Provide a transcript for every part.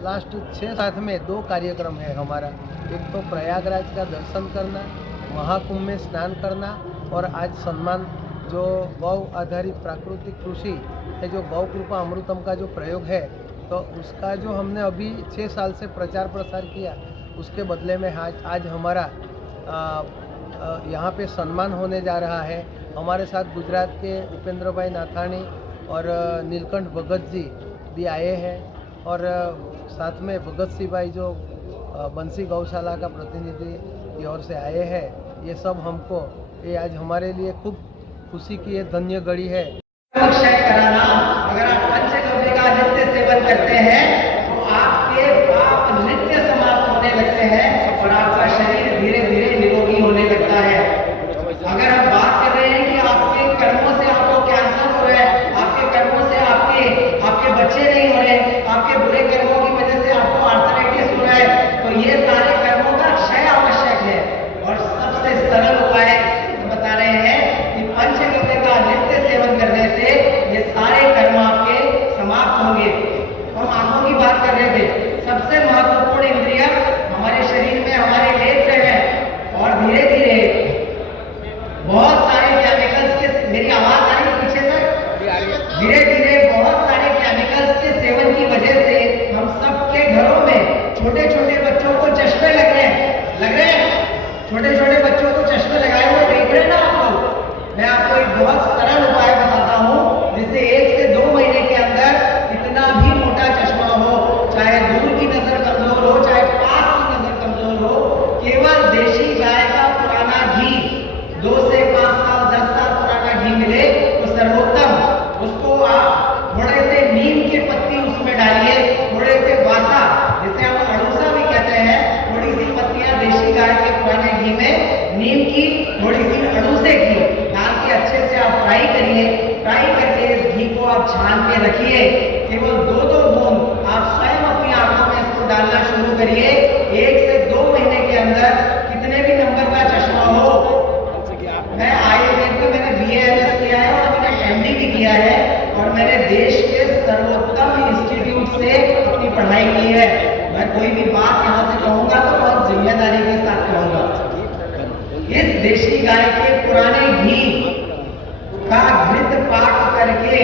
Last 6-7 में 2 कार्यक्रम है हमारा। एक तो प्रयागराज का दर्शन करना, महाकुंभ में स्नान करना और आज सम्मान जो गौ आधारित प्राकृतिक कृषि है, जो गौ कृपा अमृतम का जो प्रयोग है, तो उसका जो हमने अभी 6 साल से प्रचार प्रसार किया, उसके बदले में आज हमारा यहाँ पे सम्मान होने जा रहा है। हमारे साथ गुजरात के उपेंद्र भाई नाथाणी और नीलकंठ भगत जी भी आए हैं और साथ में भगत सिंह भाई जो बंसी गौशाला का प्रतिनिधि की ओर से आए हैं। ये सब हमको ये आज हमारे लिए खूब खुशी की ये धन्य घड़ी है। अक्षय कराना, अगर आप पंचगव्य का नित्य सेवन करते हैं तो आपके पाप नित्य समाप्त होने लगते हैं और आपका शरीर धीरे धीरे निरोगी होने लगता है। अगर हम बात कर रहे हैं कि आपके कर्मों से आपको कैंसर हो रहा है, आपके कर्मों से आपके बच्चे नहीं हो रहे, आपके बुरे कर्मों की वजह से आपको आर्थराइटिस हो रहा है, तो ये सारे कर्मों का क्षय आवश्यक है। और सबसे सरल उपाय बता रहे हैं कि पंचगव्य का नित्य सेवन करने से ये सारे कर्म आपके समाप्त होंगे। हम आंखों की बात कर रहे थे, सबसे महत्वपूर्ण इंद्रिय हमारे शरीर में हमारे नेत्र हैं और धीरे धीरे बहुत सारे केमिकल्स के, मेरी आवाज आ रही है पीछे तक, धीरे धीरे बहुत सारे केमिकल्स के सेवन की वजह से हम सबके घरों में छोटे छोटे बच्चों को चश्मे लग रहे हैं, छोटे छोटे बच्चों को चश्मे लगाए हुए देख रहे हैं ना आप लोग। मैं आपको एक बहुत सरल उपाय बताता हूँ, जिससे 1 से 2 महीने के अंदर कितना भी मोटा चश्मा हो, चाहे दूर की नजर कमजोर हो, चाहे पास की नजर कमजोर हो, केवल देशी गाय का पुराना घी 2 से 5 साल 10 साल पुराना घी मिले तो सर्वोत्तम। उसको आप थोड़े से नीम की पत्ती उसमें डालिए, थोड़े से वासा, जिसे हम अड़ूसा भी कहते हैं, थोड़ी सी पत्तियां देशी गाय के पुराने घी में, नीम की थोड़ी सी अड़ूसे की डाल के अच्छे से आप फ्राई करिए। फ्राई करके इस घी को आप छान के रखिए। केवल 2-2 बूंद आप स्वयं अपनी आंखों में इसको डालना शुरू करिए। 1 से 2 महीने के अंदर कितने भी नंबर का चश्मा हो, मैं आयुर्वेद में मैंने BAMS किया है और मैंने MD भी किया है और मैंने देश के सर्वोत्तम इंस्टीट्यूट से अपनी पढ़ाई की है। मैं कोई भी बात यहाँ से कहूँगा तो बहुत जिम्मेदारी के साथ कहूँगा। इस देशी गाय के पुराने घी का घृत पाक करके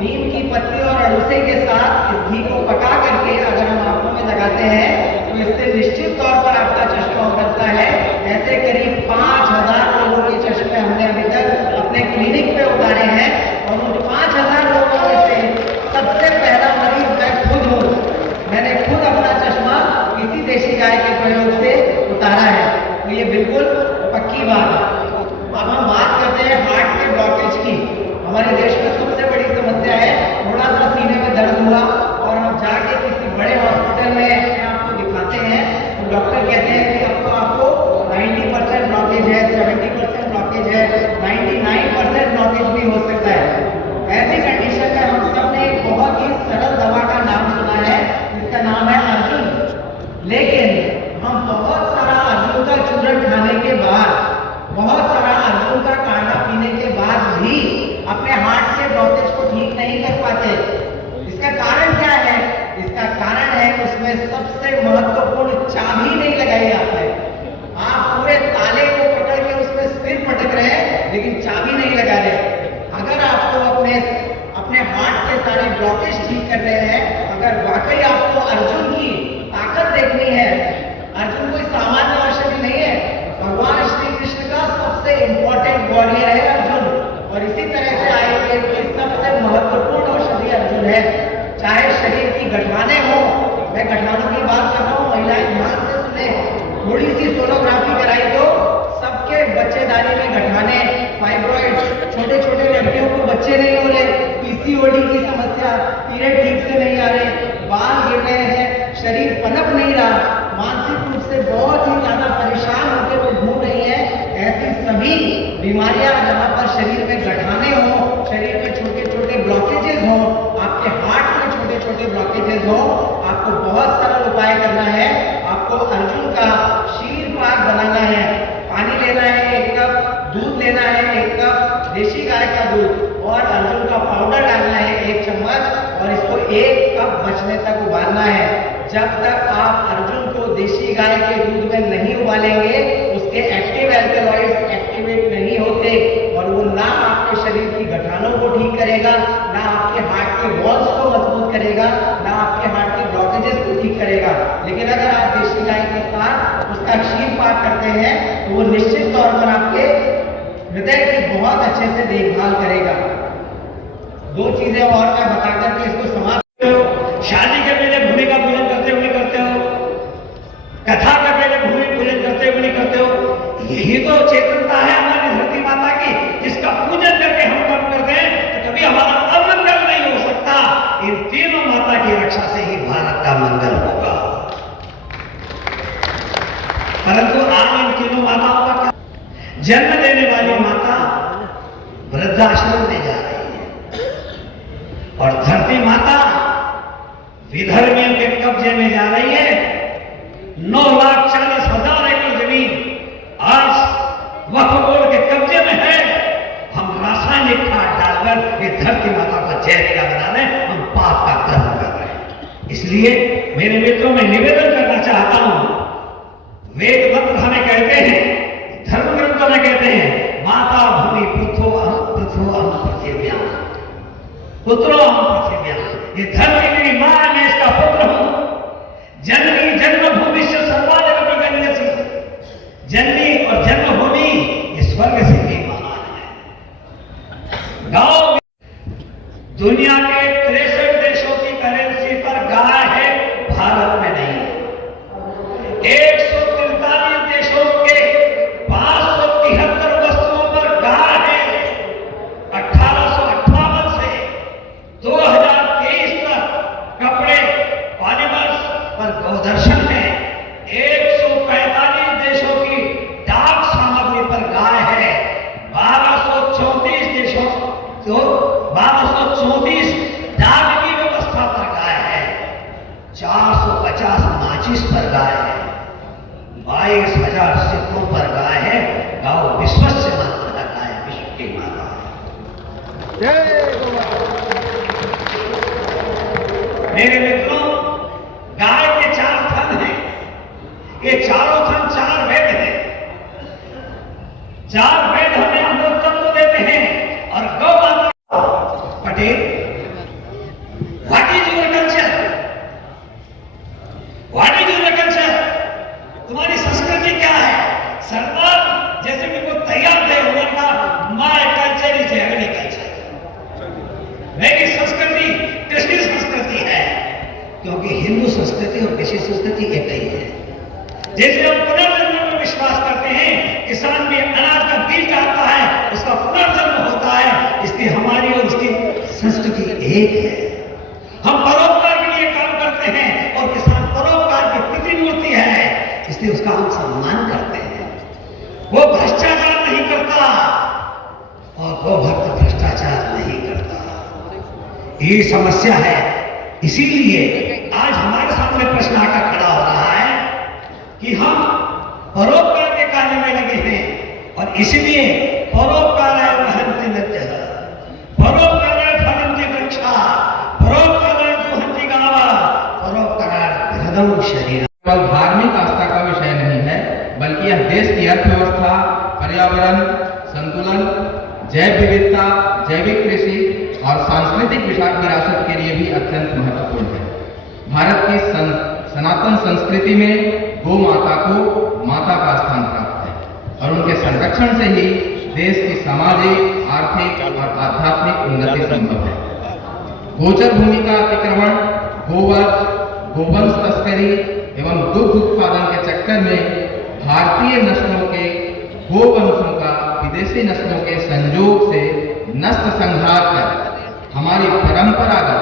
नीम की पत्ती और अड़ूसे के साथ इस घी को पका करके अगर हम आंखों में लगाते हैं तो इससे निश्चित तौर पर आपका चश्मा उतरता है। ऐसे करीब 5000 लोगों के चश्मे हमने अभी तक अपने क्लिनिक पे उतारे हैं और उन 5000 लोगों में से सबसे पहला मरीज मैं खुद हूँ। मैंने खुद अपना चश्मा इसी देशी गाय के प्रयोग से उतारा है, तो ये बिल्कुल पक्की बात है। अब हम बात करते हैं हार्ट के ब्लॉकेज की। हमारे देश में सबसे बड़ी समस्या है, थोड़ा सा सीने में दर्द हुआ और हम जाके किसी बड़े हॉस्पिटल में आपको दिखाते हैं तो डॉक्टर कहते हैं कि अब तो आपको 90% ब्लॉकेज है, 70% ब्लॉकेज है, 99% ब्लॉकेज भी हो सकता है। ऐसी कंडीशन में हम सब ने एक बहुत ही सरल दवा का नाम सुना है, जिसका नाम है अर्जुन। लेकिन हम बहुत सारा अर्जुन का चूर्ण खाने के बाद, बहुत सारा अर्जुन का काढ़ा पीने के बाद भी अपने हार्ट के ब्लॉकेज को ठीक नहीं कर पाते। इसका कारण क्या है? इसका कारण है उसमें सबसे महत्वपूर्ण चाबी नहीं लगाई जाती है। आप पूरे ताले को पकड़ के उसमें सिर पटक रहे हैं लेकिन चाबी नहीं लगा रहे। अगर आपको अपने हार्ट के सारे ब्लॉकेज ठीक कर रहे हैं, अगर वाकई आपको अर्जुन की ताकत देखनी है, अर्जुन कोई सामान्य औषधि नहीं है, भगवान श्री कृष्ण का सबसे इंपॉर्टेंट वॉरियर है अर्जुन। और इसी तरह से आयुर्वेद की सबसे महत्वपूर्ण औषधि अर्जुन है। चाहे शरीर की गठवाने हो, मैं गठवानों की बात कर रहा हूँ, महिलाएं ध्यान से सुने, थोड़ी सी सोनोग्राफी कराई तो सबके बच्चेदानी में गठवाने, फाइब्रॉइड, छोटे छोटे लड़कियों को बच्चे नहीं हो रहे, PCOD की समस्या, पीरियड ठीक से नहीं आ रहे, बाल गिर रहे हैं, शरीर पनप नहीं रहा, मानसिक रूप से बहुत ही ज्यादा परेशान होकर वो घूम रही है। ऐसी सभी बीमारियां जहाँ पर शरीर में गठवाने हो, शरीर में छोटे छोटे ब्लॉकेजेस हो, आपके हार्ट में छोटे छोटे ब्लॉकेजेस हो, आपको बहुत सरल उपाय करना है। आपको अर्जुन का शीर पाक बनाना है। पानी लेना है 1 कप, दूध लेना है 1 कप, देशी गाय का दूध और अर्जुन का पाउडर डालना है 1 चम्मच और और इसको 1 कप बचने तक उबालना है। जब तक आप अर्जुन को देसी गाय के दूध में नहीं उबालेंगे, उसके एक्टिव एल्कलॉइड्स एक्टिवेट नहीं होते और वो ना आपके शरीर की गठानों को ठीक करेगा, ना आपके हार्ट के वॉल्स को मजबूत करेगा, ना आपके हार्ट के ब्लॉकेजेस को ठीक करेगा। लेकिन अगर आप देसी गाय के साथ उसका क्षीर पाक करते हैं तो वो निश्चित तौर पर आपके हृदय की बहुत अच्छे से देखभाल करेगा। 2 चीजें और मैं बता करके इसको समाप्त। शादी के पहले भूमि का पूजन करते हुए करते हो, कथा के पहले भूमि पूजन करते हुए नहीं करते हो। यही तो चेतनता है हमारी धरती माता की, जिसका पूजन करके हम कर्म करते हैं तो कभी हमारा अमंगल नहीं हो सकता। इन तीनों माता की रक्षा से ही भारत का मंगल होगा। परंतु आज इन तीनों माताओं का जन्म देने वाली माता वृद्धाश्रम में जा रही है और धरती माता विधर्मियों के कब्जे में जा रही है। 9,40,000 एकड़ जमीन आज वक्फ बोर्ड के कब्जे में है। हम रासायनिक खाद डालकर ये धरती माता को जहरीला बना रहे हैं, हम पाप का कर्म कर रहे हैं। इसलिए मेरे मित्रों में निवेदन करना चाहता हूं, वेद मंत्र हमें कहते हैं, धर्म ग्रंथों में कहते हैं, माता भूमि पुत्रो अहम पृथिव्याम, पुत्रो अहम पृथिव्याम। ये धरती मेरी मां है, मैं इसका पुत्र हूं। जननी जन्मभूमि से सर्वाधिक गण्यसी, जननी और जन्मभूमि ये स्वर्ग से भी महान है। गांव दुनिया के 63 देशों की करेंसी पर गाय है, भारत में नहीं है। 143 देशों के 573 वस्तुओं पर गाय है। 1858 से 2023 तक कपड़े पॉलीमर्स पर गोदर्शन में 145 देशों की डाक सामग्री पर गाय है। 1234 देशों तो 1234 डाक की व्यवस्था पर गाय है। 450 माचिस पर गाय है। 22,000 सिक्कों पर गाय है। गाँव विश्वस्य माता गाय विश्व की माता है। मेरे मित्रों, गाय के 4 थन हैं। ये चारों थन 4 वेद हैं। 4 वेद हमें अमृत तत्व देते हैं और गौ माता। Patel, what is your culture? What is your culture? तुम्हारी संस्कृति क्या है? सरदार जैसे कि वो तैयार थे उन्होंने कहा, माय कल्चर इज एग्रीकल्चर। मेरी संस्कृति कृषि संस्कृति है, क्योंकि हिंदू संस्कृति और कृषि संस्कृति एक ही है। जैसे हम पुनर्जन्म में विश्वास करते हैं, किसान भी अनाज का बीज डालता है, उसका पुनर्जन्म होता है, इसलिए हमारी और उसकी संस्कृति एक है। हम परोपकार के लिए काम करते हैं और किसान परोपकार की प्रतिमूर्ति है, इसलिए उसका हम सम्मान करते हैं। वो भ्रष्टाचार नहीं करता और वो भक्त भ्रष्टाचार नहीं करता। ये समस्या है। इसीलिए आज हमारे सामने प्रश्न आकर खड़ा हो रहा है कि हम परोपकार के कार्य में लगे हैं और इसलिए परोपकाराय वहन्ति नद्यः, परोपकाराय फलन्ति वृक्षाः, परोपकाराय दुहन्ति गावः, परोपकाराय बृहदं शरीरम्। केवल धार्मिक आस्था का विषय नहीं है, बल्कि यह देश की अर्थव्यवस्था, पर्यावरण संतुलन, जैव विविधता, जैविक कृषि और सांस्कृतिक विरासत के लिए भी अत्यंत महत्वपूर्ण है। भारत की सनातन संस्कृति में गौ माता को माता का स्थान प्राप्त है और उनके संरक्षण से ही देश की सामाजिक, आर्थिक और आध्यात्मिक उन्नति संभव है। गोचर भूमि का अतिक्रमण, गोवध, गोवंश तस्करी एवं दुग्ध उत्पादन के चक्कर में भारतीय नस्लों के गोवंशों का विदेशी नस्लों के संयोग से नष्ट संहार कर हमारी परंपरागत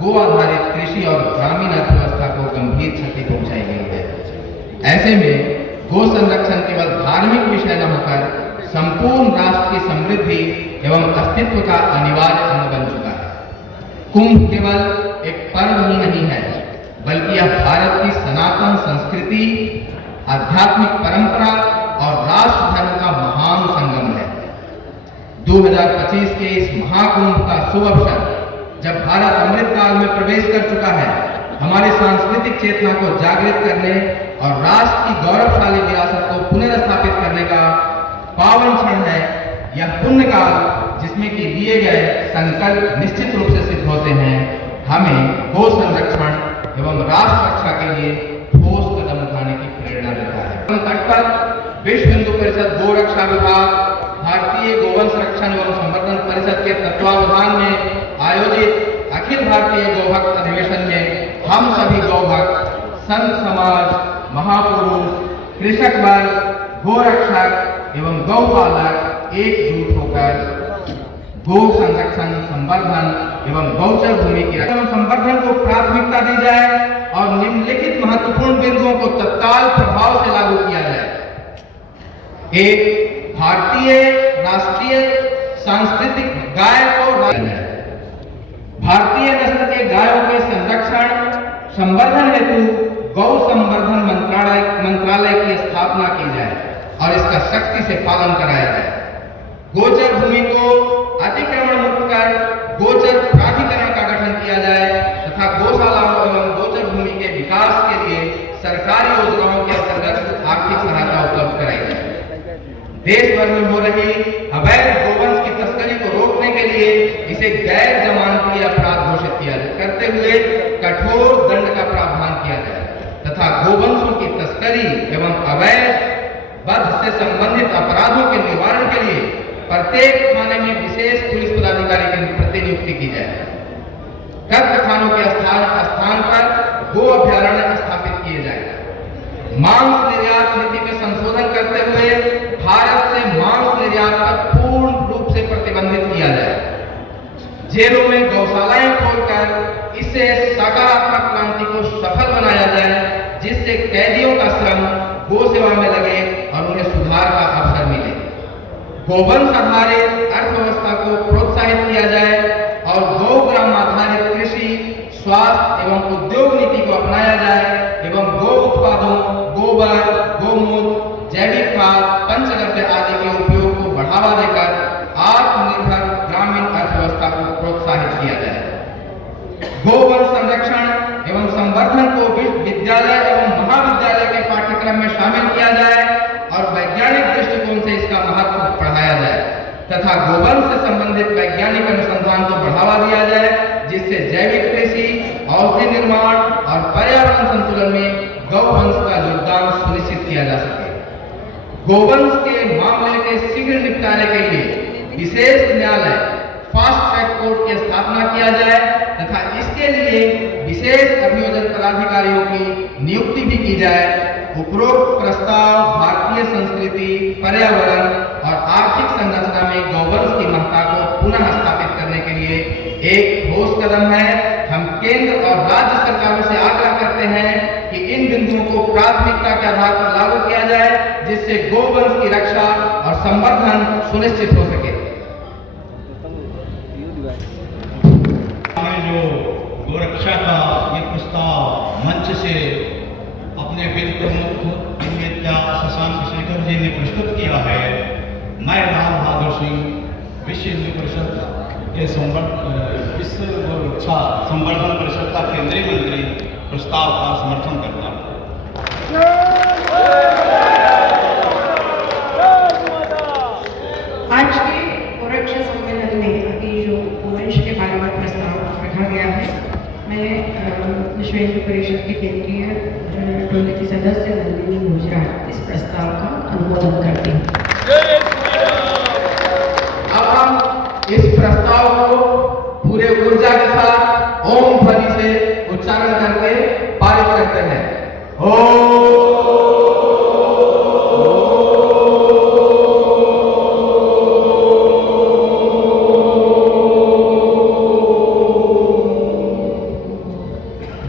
गो आधारित कृषि और ग्रामीण अर्थव्यवस्था को गंभीर क्षति पहुंचाई गई है। ऐसे में गो संरक्षण केवल धार्मिक विषय न होकर संपूर्ण राष्ट्र की समृद्धि एवं अस्तित्व का अनिवार्य अंग बन चुका है। कुंभ केवल एक पर्व ही नहीं है, बल्कि यह भारत की सनातन संस्कृति, आध्यात्मिक परंपरा और राष्ट्र धर्म का महान संगम है। 2025 के इस महाकुंभ का शुभ अवसर जब भारत अमृत काल में प्रवेश कर चुका है, हमारी सांस्कृतिक चेतना को जागृत करने और राष्ट्र की गौरवशाली विरासत को पुनर्स्थापित करने का पावन क्षण है। यह पुण्य काल जिसमें कि लिए गए संकल्प निश्चित रूप से सिद्ध होते हैं, हमें गो संरक्षण एवं राष्ट्र रक्षा के लिए ठोस कदम उठाने की प्रेरणा देता है। तट पर विश्व हिंदू परिषद गो रक्षा विभाग भारतीय गोवंश संरक्षण एवं संवर्धन परिषद के तत्वावधान में आयोजित अखिल भारतीय गौभक्त अधिवेशन में हम सभी गौभक्त, संत समाज, महापुरुष, कृषक वर्ग, गोरक्षक एवं गौपालक एकजुट होकर गो संरक्षण, संवर्धन एवं गौचर भूमि की रक्षा एवं संवर्धन को प्राथमिकता दी जाए और निम्नलिखित महत्वपूर्ण बिंदुओं को तत्काल प्रभाव से लागू किया जाए। एक, भारतीय राष्ट्रीय सांस्कृतिक गाय को भारतीय नस्ल के गायों के संरक्षण संवर्धन हेतु गौ संवर्धन मंत्रालय की स्थापना की जाए और इसका सख्ती से पालन कराया जाए। गोचर भूमि को अतिक्रमण मुक्त कर गोचर प्राधिकरण का गठन किया जाए तथा गौशालाओं एवं गोचर भूमि के विकास के लिए सरकारी योजनाओं के अंतर्गत आर्थिक सहायता उपलब्ध कराई जाए। देश भर में हो रही अवैध गोवंश की तस्करी को रोकने के लिए इसे गैर जमानती अपराध घोषित किया जाए, करते हुए कठोर दंड का प्रावधान किया जाए तथा गोवंशों की तस्करी एवं अवैध वध से संबंधित अपराधों के निवारण के लिए प्रत्येक थाने में विशेष पुलिस पदाधिकारी की प्रतिनियुक्ति की जाए। कब्र खानों के स्थान पर गो अभयारण्य स्थापित किए जाए। मांस निर्यात नीति में संशोधन करते हुए भारत से मांस निर्यात पर पूर्ण रूप से प्रतिबंधित किया जाए। जेलों में गौशालाएं खोलकर इससे सकारात्मक क्रांति को सफल बनाया जाए, जिससे कैदियों का श्रम गो सेवा में लगे और उन्हें सुधार का अवसर मिले। गोवंश आधारित अर्थव्यवस्था को प्रोत्साहित किया जाए और गौग्राम आधारित कृषि, स्वास्थ्य एवं उद्योग नीति को अपनाया जाए एवं गो उत्पादों, गोबर, गोमूत्र, जैविक खाद, पंचगव्य आदि के उपयोग को बढ़ावा देकर आत्मनिर्भर ग्रामीण अर्थव्यवस्था को प्रोत्साहित किया जाए। गोवंश संरक्षण एवं संवर्धन को विद्यालय एवं महाविद्यालय के पाठ्यक्रम में शामिल किया जाए और वैज्ञानिक दृष्टिकोण से इसका महत्व बढ़ाया जाए तथा गोवंश से संबंधित वैज्ञानिक अनुसंधान को बढ़ावा दिया जाए, जिससे जैविक कृषि, औषधि निर्माण और पर्यावरण संतुलन में गौवंश का योगदान सुनिश्चित किया जा सके। गोवंश के मामले के शीघ्र निपटारे के लिए विशेष न्यायालय फास्ट ट्रैक कोर्ट की स्थापना किया जाए तथा इसके लिए विशेष अभियोजन पदाधिकारियों की नियुक्ति भी की जाए। उपरोक्त प्रस्ताव भारतीय संस्कृति, पर्यावरण और आर्थिक संरचना में गौवंश की महत्ता को पुनः स्थापित करने के लिए एक ठोस कदम है। हम केंद्र और राज्य सरकारों से आग्रह करते हैं कि इन बिंदुओं को प्राथमिकता के आधार पर लागू किया जाए, जिससे गोवंश की रक्षा और संवर्धन सुनिश्चित हो सके। जो गोरक्षा का ये प्रस्ताव मंच से अपने बिल प्रमुख निमित्या शशांक शेखर जी ने प्रस्तुत किया है, मैं राम बहादुर सिंह विश्व हिंदू परिषद के विश्व गोरक्षा संवर्धन परिषद का केंद्रीय मंत्री प्रस्ताव का समर्थन करता हूँ। आज के गोरक्षा सम्मेलन में अभी जो गोवंश के बारे में प्रस्ताव रखा गया है, मैं विश्व हिंदू परिषद के केंद्रीय टोले की सदस्य नंदिनी गुजरात इस प्रस्ताव का अनुमोदन करती हूँ। अब हम इस प्रस्ताव को पूरे ऊर्जा के साथ ओम ध्वनि से उच्चारण करके पारित करते हैं।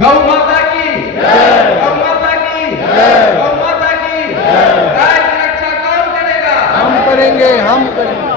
गौ माता की जय, गौ माता की जय, गौ माता की जय। गाय की रक्षा कौन करेगा? हम करेंगे, हम करेंगे।